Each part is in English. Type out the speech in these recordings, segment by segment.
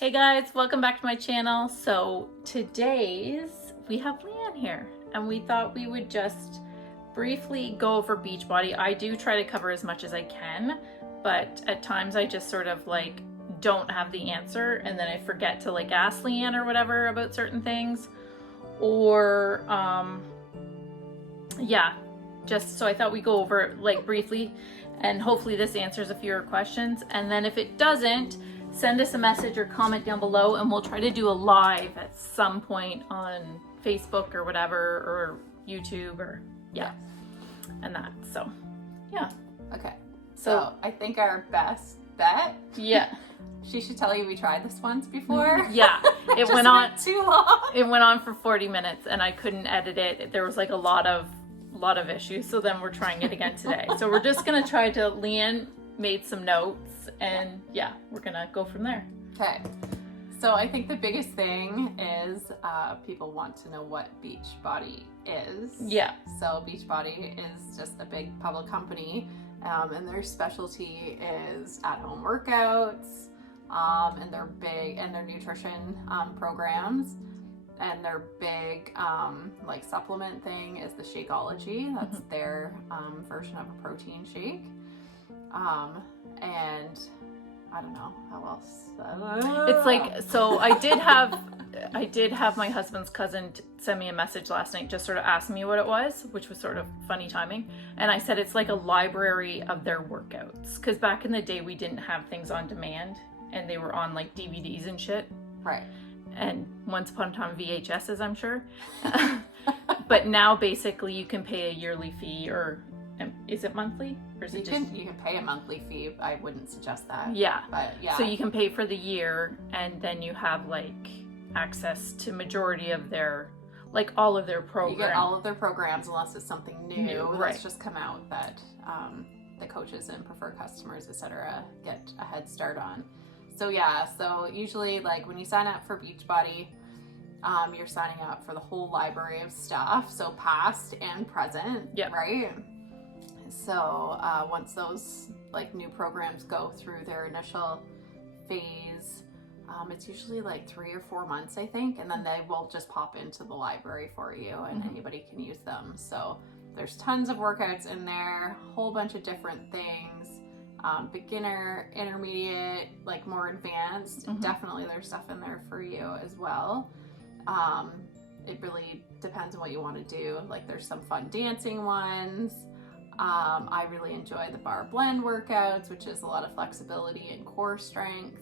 Hey guys, welcome back to my channel. So we have Leanne here and we thought we would just briefly go over Beachbody. I do try to cover as much as I can, but at times I just sort of like don't have the answer and then I forget to like ask Leanne or whatever about certain things. Or just so I thought we'd go over it like briefly and hopefully this answers a few of your questions. And then if it doesn't, send us a message or comment down below and we'll try to do a live at some point on Facebook or whatever, or YouTube or and that. So yeah. Okay. So I think our best bet. Yeah. She should tell you we tried this once before. Yeah. It went on too long. It went on for 40 minutes and I couldn't edit it. There was like a lot of issues. So then we're trying it again today. So we're just gonna try to, Leanne made some notes and yeah, we're gonna go from there. Okay. So I think the biggest thing is people want to know what Beachbody is. Yeah. So Beachbody is just a big public company, and their specialty is at-home workouts, and their nutrition programs, and their big like supplement thing is the Shakeology. That's their version of a protein shake. And I don't know how else. It's like, so I did have my husband's cousin send me a message last night, just sort of asking me what it was, which was sort of funny timing. And I said, it's like a library of their workouts. Because back in the day, we didn't have things on demand and they were on like DVDs and shit. Right. And once upon a time, VHSs, I'm sure. But now basically you can pay a yearly fee, or is it monthly? Or is you it can pay a monthly fee. I wouldn't suggest that. Yeah. But yeah. So you can pay for the year and then you have like access to majority of their, like all of their programs. You get all of their programs unless it's something new right. that's just come out that the coaches and preferred customers, etc., get a head start on. So yeah, so usually like when you sign up for Beachbody, you're signing up for the whole library of stuff, so past and present, right? So once those like new programs go through their initial phase, it's usually like 3 or 4 months, I think, and then they will just pop into the library for you and anybody can use them. So there's tons of workouts in there, a whole bunch of different things, beginner, intermediate, like more advanced. Definitely there's stuff in there for you as well. It really depends on what you want to do. Like there's some fun dancing ones. I really enjoy the bar blend workouts, which is a lot of flexibility and core strength.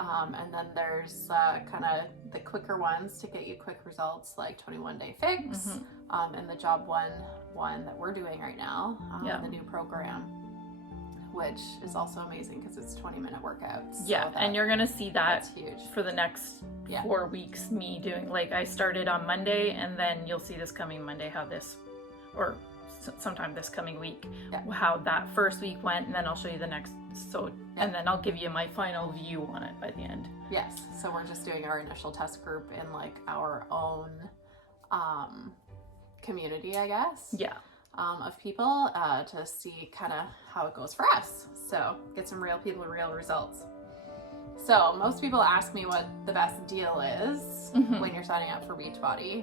And then there's kind of the quicker ones to get you quick results, like 21-day fix, and the job one that we're doing right now, the new program, which is also amazing because it's 20-minute workouts. Yeah, so and you're gonna see that huge for the next 4 weeks. Me doing, like, I started on Monday, and then you'll see this coming Monday how this, or sometime this coming week, how that first week went, and then I'll show you the next. So and then I'll give you my final view on it by the end. Yes. So we're just doing our initial test group in like our own community, I guess. Yeah. Of people to see kind of how it goes for us. So get some real people, real results. So most people ask me what the best deal is when you're signing up for Beachbody.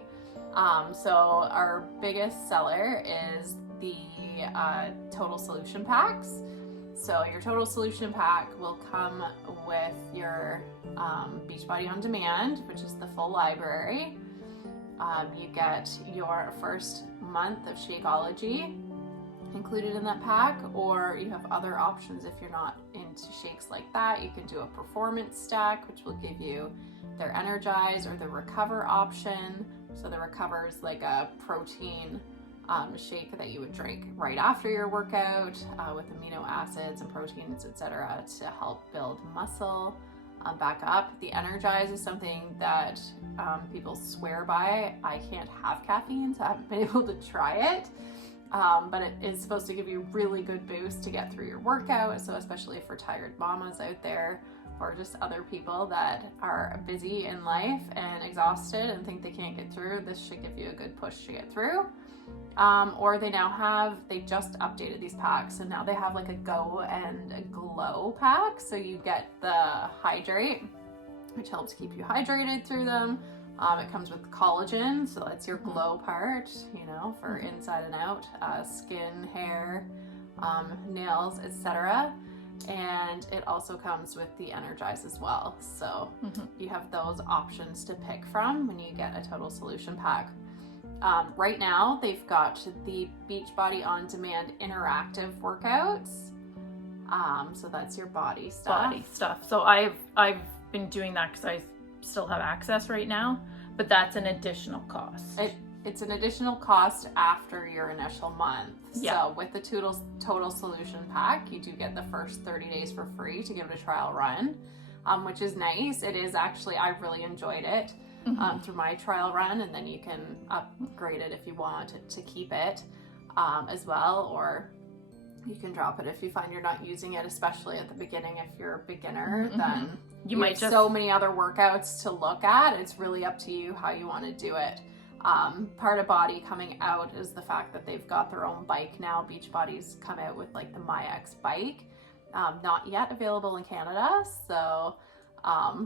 So our biggest seller is the Total Solution Packs. So your Total Solution Pack will come with your Beachbody On Demand, which is the full library. You get your first month of Shakeology included in that pack, or you have other options if you're not into shakes like that. You can do a performance stack, which will give you their Energize or the Recover option. So the Recover is like a protein shake that you would drink right after your workout with amino acids and proteins, etc., to help build muscle back up. The Energize is something that people swear by. I can't have caffeine, so I haven't been able to try it. But it is supposed to give you a really good boost to get through your workout. So especially for tired mamas out there, or just other people that are busy in life and exhausted and think they can't get through, this should give you a good push to get through. Or they just updated these packs, and now they have like a Go and a Glow pack. So you get the Hydrate, which helps keep you hydrated through them. It comes with collagen, so that's your glow part, you know, for inside and out, skin, hair, nails, etc. And it also comes with the Energize as well. So you have those options to pick from when you get a total solution pack. Right now, they've got the Beachbody On Demand interactive workouts. So that's your body stuff. So I've been doing that because I still have access right now, but that's an additional cost. It's an additional cost after your initial month. Yeah. So with the total solution pack, you do get the first 30 days for free to give it a trial run, which is nice. It is actually, I really enjoyed it through my trial run, and then you can upgrade it if you want to keep it as well, or you can drop it if you find you're not using it, especially at the beginning. If you're a beginner, then you might have so many other workouts to look at. It's really up to you how you want to do it. Part of Body coming out is the fact that they've got their own bike now. Beachbody's come out with like the MyX bike, not yet available in Canada. So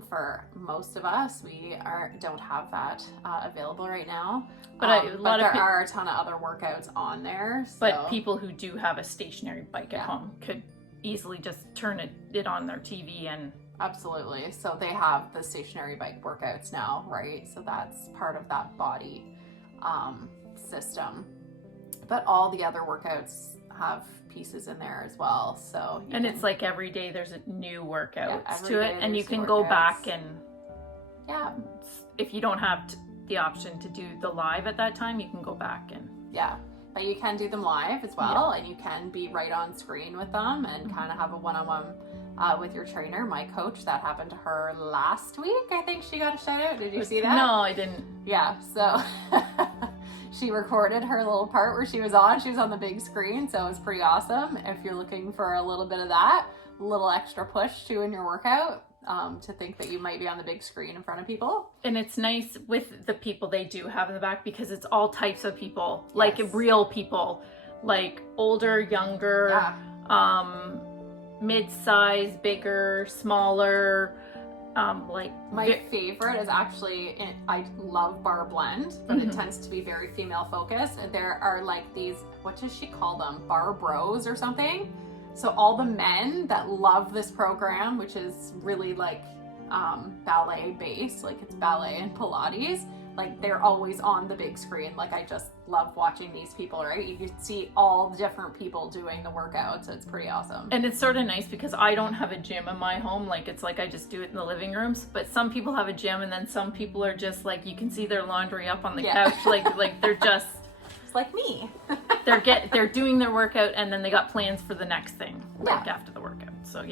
for most of us, we don't have that available right now. But there are a ton of other workouts on there. So. But people who do have a stationary bike at home could easily just turn it on their TV and. Absolutely. So they have the stationary bike workouts now, right? So that's part of that Body system. But all the other workouts have pieces in there as well. So it's like every day there's a new workout to it, and you can go back and if you don't have the option to do the live at that time, you can go back and but you can do them live as well, and you can be right on screen with them and kind of have a one-on-one with your trainer. My coach, that happened to her last week. I think she got a shout out. Did you see that? No, I didn't. Yeah, so she recorded her little part where she was on the big screen, so it was pretty awesome. If you're looking for a little bit of that, a little extra push too in your workout, to think that you might be on the big screen in front of people. And it's nice with the people they do have in the back, because it's all types of people, like real people, like older, younger, mid-size, bigger, smaller, like my favorite is actually, I love Bar Blend, but it tends to be very female focused. There are like these, what does she call them, bar bros or something. So all the men that love this program, which is really like ballet based, like it's ballet and Pilates, like they're always on the big screen. Like I just love watching these people, right? You can see all the different people doing the workout, so it's pretty awesome. And it's sort of nice because I don't have a gym in my home. Like it's like I just do it in the living rooms, but some people have a gym, and then some people are just like, you can see their laundry up on the couch. Like they're just like me. they're doing their workout, and then they got plans for the next thing after the workout. So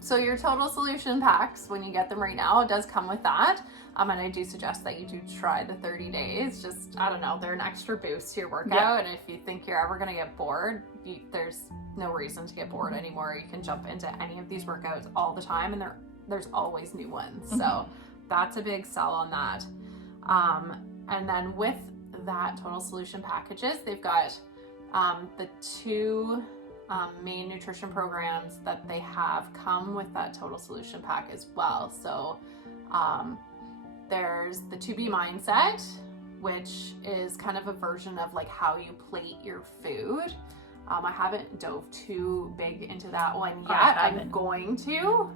so your total solution packs, when you get them right now, it does come with that. And I do suggest that you do try the 30 days. Just, I don't know, they're an extra boost to your workout. And if you think you're ever going to get bored, there's no reason to get bored anymore. You can jump into any of these workouts all the time, and there's always new ones. So that's a big sell on that. And then with that total solution packages, they've got the two main nutrition programs that they have come with that total solution pack as well. So there's the 2B mindset, which is kind of a version of like how you plate your food. I haven't dove too big into that one yet. I'm going to,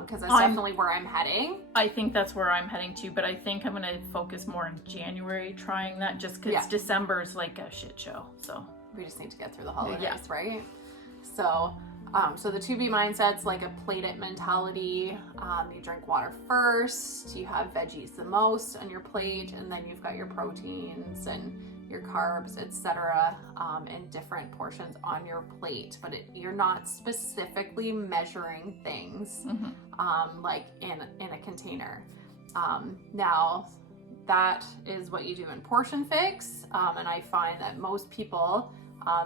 because that's definitely where I'm heading. I think that's where I'm heading to, but I think I'm going to focus more in January trying that, just because December is like a shit show. So we just need to get through the holidays, right? So so the 2B mindset's like a plate it mentality. You drink water first, you have veggies the most on your plate, and then you've got your proteins and your carbs, etc., in different portions on your plate. But you're not specifically measuring things like in a container. Now that is what you do in Portion Fix, and I find that most people,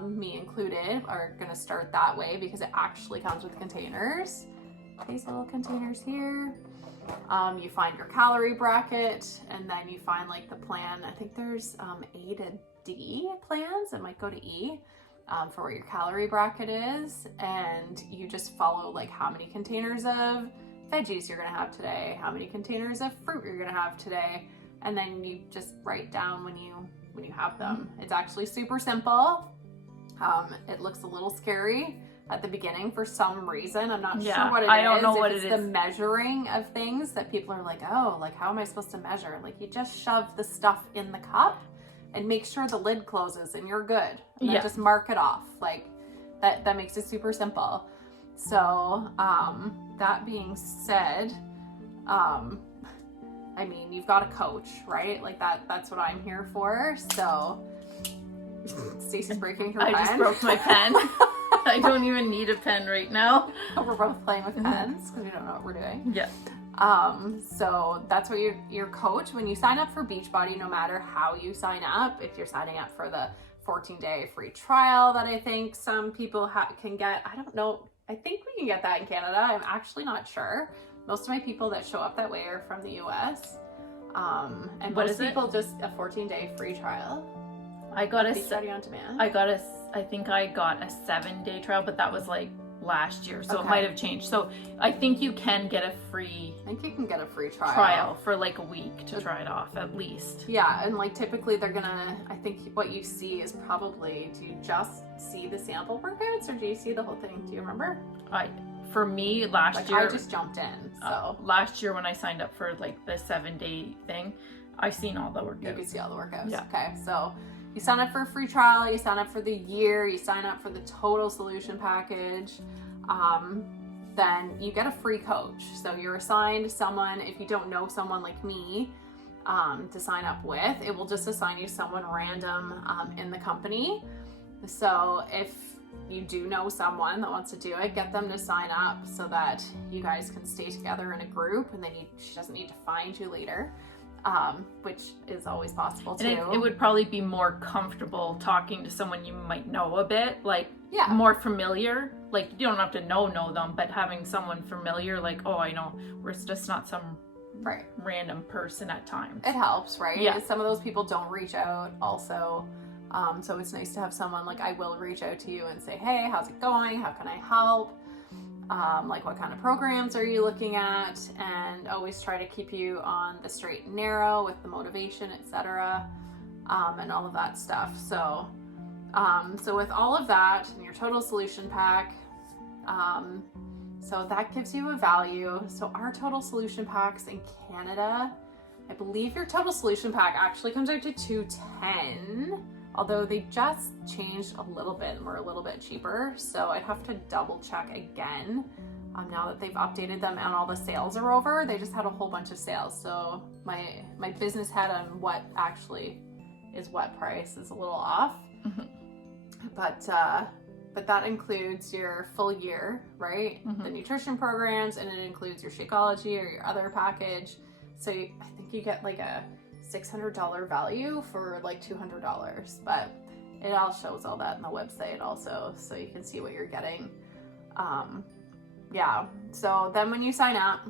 me included, are going to start that way because it actually comes with containers. These little containers here. You find your calorie bracket, and then you find like the plan. I think there's A to D plans. It might go to E for where your calorie bracket is, and you just follow like how many containers of veggies you're gonna have today, how many containers of fruit you're gonna have today, and then you just write down when you have them. It's actually super simple. It looks a little scary at the beginning for some reason. I'm not sure what it is. I don't know what it's it the is. measuring of things that people are like, oh, like how am I supposed to measure? Like you just shove the stuff in the cup and make sure the lid closes and you're good. And then just mark it off. Like that makes it super simple. So that being said, I mean, you've got a coach, right? Like that's what I'm here for. So Stacey's breaking her pen. I just broke my pen. I don't even need a pen right now. We're both playing with pens because we don't know what we're doing. Yeah. So that's what your coach, when you sign up for Beachbody, no matter how you sign up, if you're signing up for the 14-day free trial that I think some people can get, I don't know. I think we can get that in Canada. I'm actually not sure. Most of my people that show up that way are from the US. And what most is people just a 14-day free trial. I got a Beachbody on demand. I think I got a 7-day trial, but that was like last year, so Okay. it might have changed. So I think you can get a free I think you can get a free trial for like a week to try it off at least. Yeah, and like typically they're gonna, I think what you see is probably, do you just see the sample workouts or do you see the whole thing? Do you remember? For me last year, I just jumped in, so. Last year when I signed up for like the 7-day thing, I seen all the workouts. You could see all the workouts. Yeah. Okay, so you sign up for a free trial, you sign up for the year, you sign up for the total solution package, then you get a free coach. So you're assigned someone, if you don't know someone like me to sign up with, it will just assign you someone random in the company. So if you do know someone that wants to do it, get them to sign up so that you guys can stay together in a group, and then she doesn't need to find you later. Which is always possible too. And it would probably be more comfortable talking to someone you might know a bit, like Yeah. more familiar. Like you don't have to know them, but having someone familiar, like, oh, I know, we're just not some Right. random person at times. It helps, right? Yeah. Some of those people don't reach out also. So it's nice to have someone like, I will reach out to you and say, hey, how's it going? How can I help? Like what kind of programs are you looking at? And always try to keep you on the straight and narrow with the motivation, etc. And all of that stuff. So with all of that and your total solution pack, so that gives you a value. So our total solution packs in Canada, I believe your total solution pack actually comes out to $210, although they just changed a little bit and were a little bit cheaper. So I'd have to double check again. Now that they've updated them and all the sales are over, they just had a whole bunch of sales. So my business head on what actually is what price is a little off. Mm-hmm. But that includes your full year, right? Mm-hmm. The nutrition programs, and it includes your Shakeology or your other package. So I think you get like a $600 value for like $200, but it all shows all that in the website also, so you can see what you're getting. Yeah, so then when you sign up,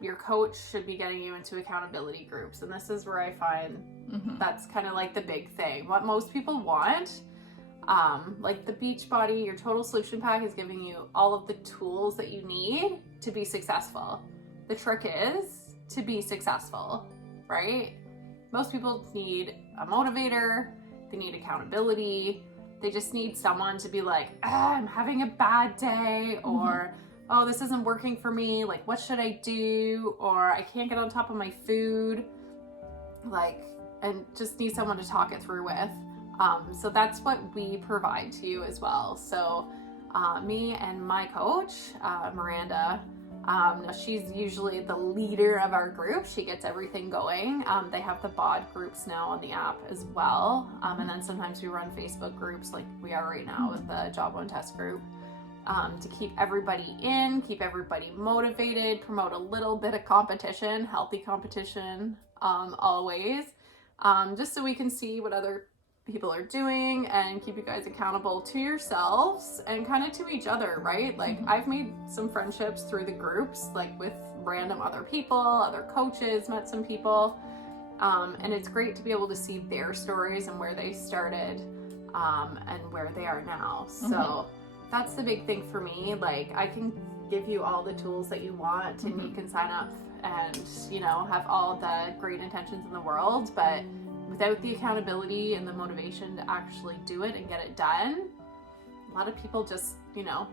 your coach should be getting you into accountability groups, and this is where I find that's kind of like the big thing. What most people want, like the Beachbody, your total solution pack is giving you all of the tools that you need to be successful. The trick is to be successful, right? Most people need a motivator, they need accountability, they just need someone to be like, I'm having a bad day, or oh, this isn't working for me, like what should I do, or I can't get on top of my food, like, and just need someone to talk it through with. So that's what we provide to you as well. So me and my coach, Miranda, she's usually the leader of our group. She gets everything going. They have the bod groups now on the app as well. And then sometimes we run Facebook groups like we are right now with the Job One Test group, to keep everybody in, keep everybody motivated, promote a little bit of competition, healthy competition, always, just so we can see what other people are doing and keep you guys accountable to yourselves and kind of to each other, right? Like I've made some friendships through the groups, like with random other people, other coaches, met some people, and it's great to be able to see their stories and where they started, and where they are now. So that's the big thing for me. Like I can give you all the tools that you want, and you can sign up and, you know, have all the great intentions in the world, but without the accountability and the motivation to actually do it and get it done, a lot of people just, you know,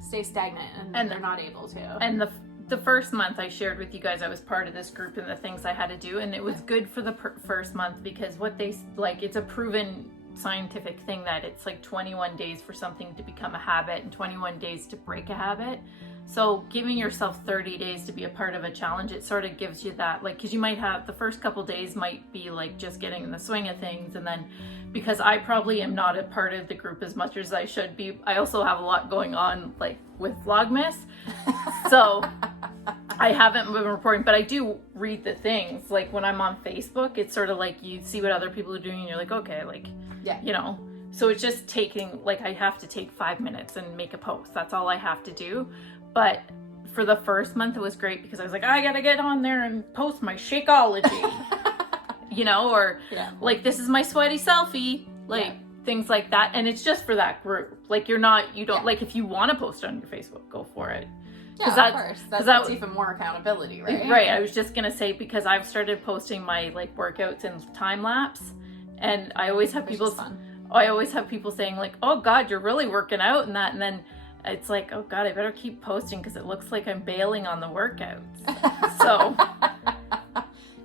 stay stagnant and they're not able to. And the first month I shared with you guys, I was part of this group and the things I had to do, and it was good for the first month because what they like, it's a proven scientific thing that it's like 21 days for something to become a habit and 21 days to break a habit. So giving yourself 30 days to be a part of a challenge, it sort of gives you that, like, because you might have the first couple days might be like just getting in the swing of things, and then because I probably am not a part of the group as much as I should be, I also have a lot going on, like with Vlogmas, so I haven't been reporting, but I do read the things. Like when I'm on Facebook, it's sort of like you see what other people are doing and you're like, okay, like, yeah, you know, so it's just taking, like, I have to take 5 minutes and make a post. That's all I have to do. But for the first month, it was great because I was like, I gotta get on there and post my Shakeology, you know, or like, this is my sweaty selfie, like things like that. And it's just for that group. Like you don't, like if you want to post it on your Facebook, go for it. Yeah, of course. That's even more accountability, right? Right. I was just going to say, because I've started posting my like workouts in time lapse, and I always have people saying like, oh God, you're really working out and that. And then it's like, oh God, I better keep posting because it looks like I'm bailing on the workouts. So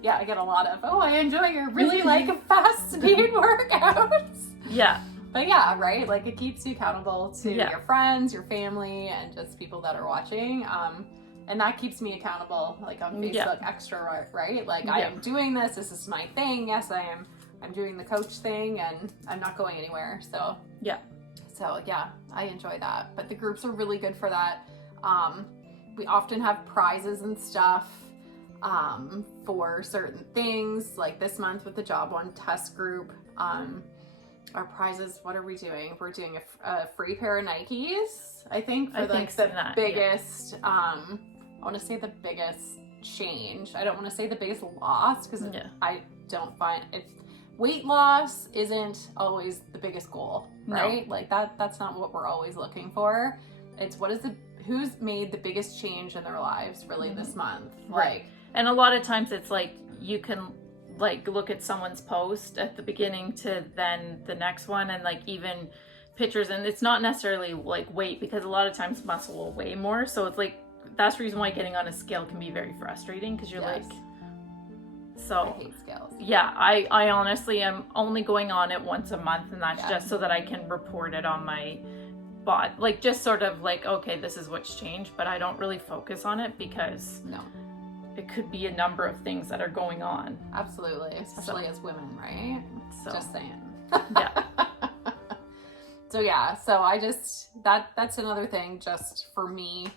yeah, I get a lot of, oh, I enjoy your really like fast speed workouts. Yeah. But yeah, right? Like it keeps you accountable to your friends, your family, and just people that are watching. And that keeps me accountable, like on Facebook extra, right? Like I am doing this. This is my thing. Yes, I'm doing the coach thing, and I'm not going anywhere. So yeah, I enjoy that. But the groups are really good for that. We often have prizes and stuff for certain things. Like this month with the Job One test group, our prizes, what are we doing? We're doing a free pair of Nikes, I think, for the biggest, I want to say the biggest change. I don't want to say the biggest loss, because I don't find it's, weight loss isn't always the biggest goal, right? No. Like that's not what we're always looking for. It's who's made the biggest change in their lives really this month. Right. Like, and a lot of times it's like you can like look at someone's post at the beginning to then the next one, and like even pictures, and it's not necessarily like weight, because a lot of times muscle will weigh more. So it's like, that's the reason why getting on a scale can be very frustrating, because you're like, so I hate scales. Yeah, I honestly am only going on it once a month, and that's just so that I can report it on my bot, like just sort of like, okay, this is what's changed, but I don't really focus on it because it could be a number of things that are going on. Absolutely, especially as women, right? So just saying. Yeah. So I just, that's another thing just for me.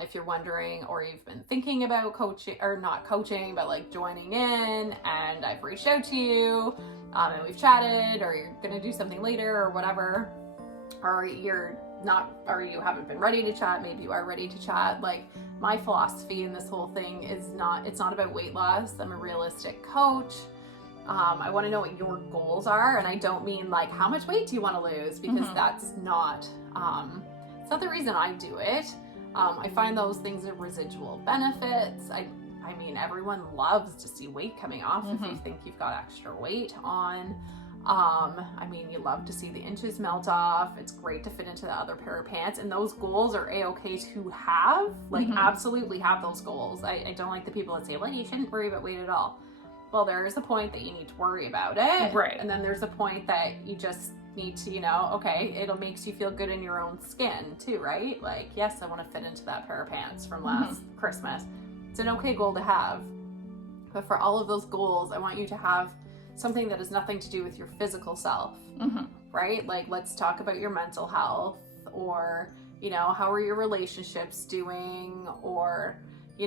If you're wondering, or you've been thinking about coaching, or not coaching, but like joining in, and I've reached out to you, and we've chatted, or you're going to do something later or whatever, or you haven't been ready to chat, maybe you are ready to chat. Like, my philosophy in this whole thing is it's not about weight loss. I'm a realistic coach. I want to know what your goals are, and I don't mean like how much weight do you want to lose, because that's not, it's not the reason I do it. I find those things are residual benefits. I mean, everyone loves to see weight coming off if you think you've got extra weight on. I mean, you love to see the inches melt off. It's great to fit into the other pair of pants, and those goals are a-okay to have. Like, absolutely have those goals. I don't like the people that say, well, you shouldn't worry about weight at all. Well, there is a point that you need to worry about it. Right. And then there's a point that you just need to, okay, it makes you feel good in your own skin too, right? Like, yes, I want to fit into that pair of pants from last Christmas. It's an okay goal to have. But for all of those goals, I want you to have something that has nothing to do with your physical self, right? Like, let's talk about your mental health, or, how are your relationships doing, or,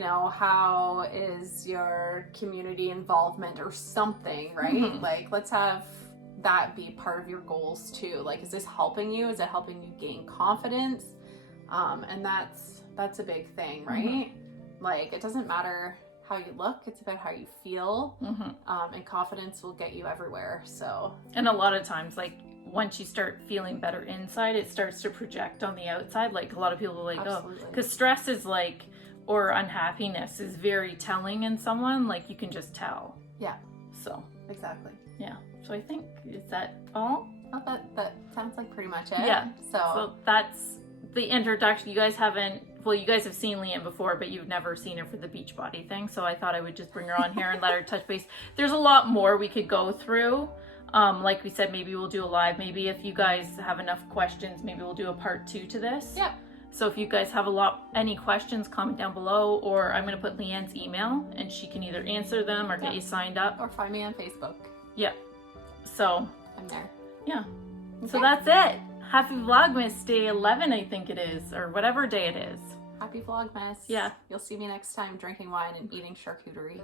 how is your community involvement or something, right? Like, let's have that be part of your goals too. Like, is this helping you? Is it helping you gain confidence? And that's a big thing, right? Like, it doesn't matter how you look, it's about how you feel. And confidence will get you everywhere. So, and a lot of times, like, once you start feeling better inside, it starts to project on the outside. Like a lot of people are like, Absolutely. oh, because stress is like, or unhappiness is very telling in someone. Like you can just tell. Yeah. So exactly. yeah. So I think, is that all? Oh, that sounds like pretty much it. Yeah. So So that's the introduction. You guys haven't, well, you guys have seen Leanne before, but you've never seen her for the Beachbody thing. So I thought I would just bring her on here and let her touch base. There's a lot more we could go through. Like we said, maybe we'll do a live. Maybe if you guys have enough questions, maybe we'll do a part 2 to this. yeah. So if you guys have any questions, comment down below, or I'm going to put Leanne's email and she can either answer them or get you signed up. Or find me on Facebook. Yeah. So I'm there. yeah. Okay. So that's it. Happy Vlogmas Day 11, I think it is, or whatever day it is. Happy Vlogmas. Yeah. You'll see me next time drinking wine and eating charcuterie.